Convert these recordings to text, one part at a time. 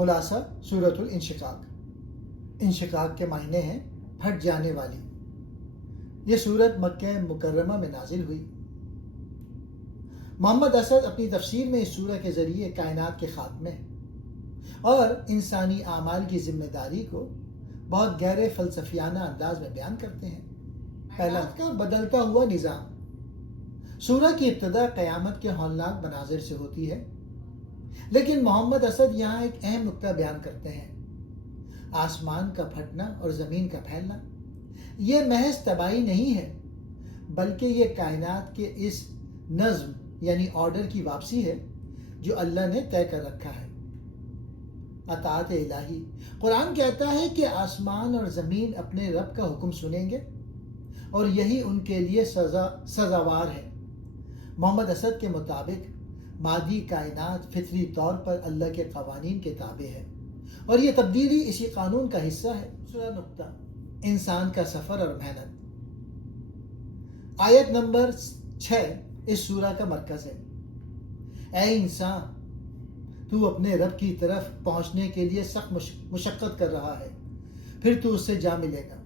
خلاصہ سورۃ الانشقاق۔ انشقاق کے معنی ہیں پھٹ جانے والی۔ یہ سورت مکہ مکرمہ میں نازل ہوئی۔ محمد اسد اپنی تفسیر میں اس سورہ کے ذریعے کائنات کے خاتمے اور انسانی اعمال کی ذمہ داری کو بہت گہرے فلسفیانہ انداز میں بیان کرتے ہیں۔ پہلا کا بدلتا ہوا نظام۔ سورہ کی ابتدا قیامت کے ہولناک مناظر سے ہوتی ہے، لیکن محمد اسد یہاں ایک اہم نقطہ بیان کرتے ہیں۔ آسمان کا پھٹنا اور زمین کا پھیلنا یہ محض تباہی نہیں ہے، بلکہ یہ کائنات کے اس نظم یعنی آرڈر کی واپسی ہے جو اللہ نے طے کر رکھا ہے۔ اطاعت الہی۔ قرآن کہتا ہے کہ آسمان اور زمین اپنے رب کا حکم سنیں گے اور یہی ان کے لیے سزاوار ہے۔ محمد اسد کے مطابق مادی کائنات فطری طور پر اللہ کے قوانین کے تابع ہے اور یہ تبدیلی اسی قانون کا حصہ ہے۔ دوسرا نقطہ، انسان کا سفر اور محنت۔ آیت نمبر 6 اس سورہ کا مرکز ہے۔ اے انسان، تو اپنے رب کی طرف پہنچنے کے لیے سخت مشقت کر رہا ہے، پھر تو اس سے جا ملے گا۔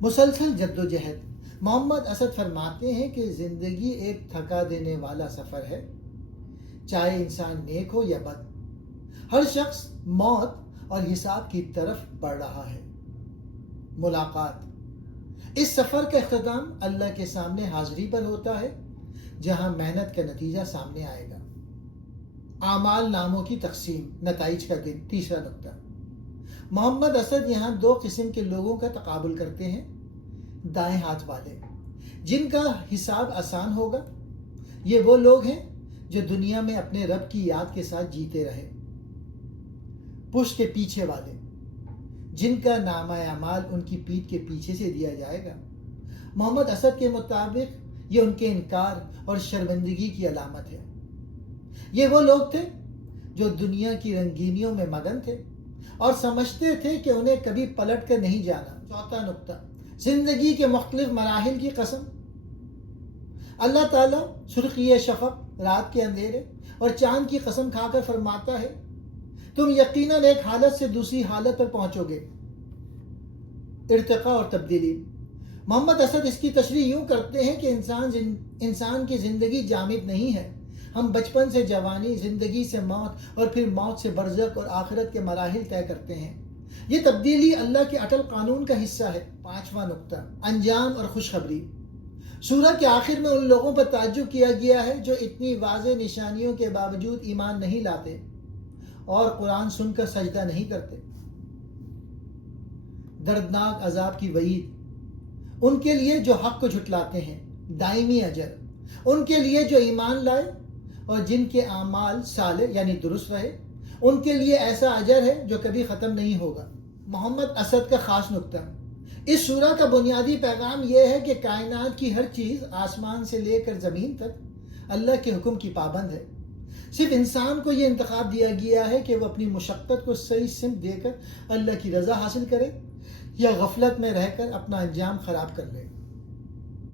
مسلسل جد و جہد۔ محمد اسد فرماتے ہیں کہ زندگی ایک تھکا دینے والا سفر ہے، چاہے انسان نیک ہو یا بد۔ ہر شخص موت اور حساب کی طرف بڑھ رہا ہے۔ ملاقات۔ اس سفر کا اختتام اللہ کے سامنے حاضری پر ہوتا ہے، جہاں محنت کا نتیجہ سامنے آئے گا۔ اعمال ناموں کی تقسیم، نتائج کا دن۔ تیسرا نقطہ، محمد اسد یہاں دو قسم کے لوگوں کا تقابل کرتے ہیں۔ دائیں ہاتھ والے، جن کا حساب آسان ہوگا، یہ وہ لوگ ہیں جو دنیا میں اپنے رب کی یاد کے ساتھ جیتے رہے۔ پشت کے پیچھے والے، جن کا نامہ اعمال ان کی پیٹھ کے پیچھے سے دیا جائے گا۔ محمد اسد کے مطابق یہ ان کے انکار اور شرمندگی کی علامت ہے۔ یہ وہ لوگ تھے جو دنیا کی رنگینیوں میں مگن تھے اور سمجھتے تھے کہ انہیں کبھی پلٹ کر نہیں جانا۔ چوتھا نقطہ، زندگی کے مختلف مراحل کی قسم۔ اللہ تعالیٰ سرخی شفق، رات کے اندھیرے اور چاند کی قسم کھا کر فرماتا ہے، تم یقیناً ایک حالت سے دوسری حالت پر پہنچو گے۔ ارتقاء اور تبدیلی۔ محمد اسد اس کی تشریح یوں کرتے ہیں کہ انسان کی زندگی جامد نہیں ہے۔ ہم بچپن سے جوانی، زندگی سے موت اور پھر موت سے برزخ اور آخرت کے مراحل طے کرتے ہیں۔ یہ تبدیلی اللہ کے اٹل قانون کا حصہ ہے۔ پانچواں نقطہ، انجام اور خوشخبری۔ سورہ کے آخر میں ان لوگوں پر تعجب کیا گیا ہے جو اتنی واضح نشانیوں کے باوجود ایمان نہیں لاتے اور قرآن سن کر سجدہ نہیں کرتے۔ دردناک عذاب کی وعید۔ ان کے لیے جو حق کو جھٹلاتے ہیں، دائمی اجر۔ ان کے لیے جو ایمان لائے اور جن کے اعمال صالح یعنی درست رہے، ان کے لیے ایسا اجر ہے جو کبھی ختم نہیں ہوگا۔ محمد اسد کا خاص نقطہ۔ اس سورہ کا بنیادی پیغام یہ ہے کہ کائنات کی ہر چیز آسمان سے لے کر زمین تک اللہ کے حکم کی پابند ہے۔ صرف انسان کو یہ انتخاب دیا گیا ہے کہ وہ اپنی مشقت کو صحیح سمت دے کر اللہ کی رضا حاصل کرے یا غفلت میں رہ کر اپنا انجام خراب کر لے۔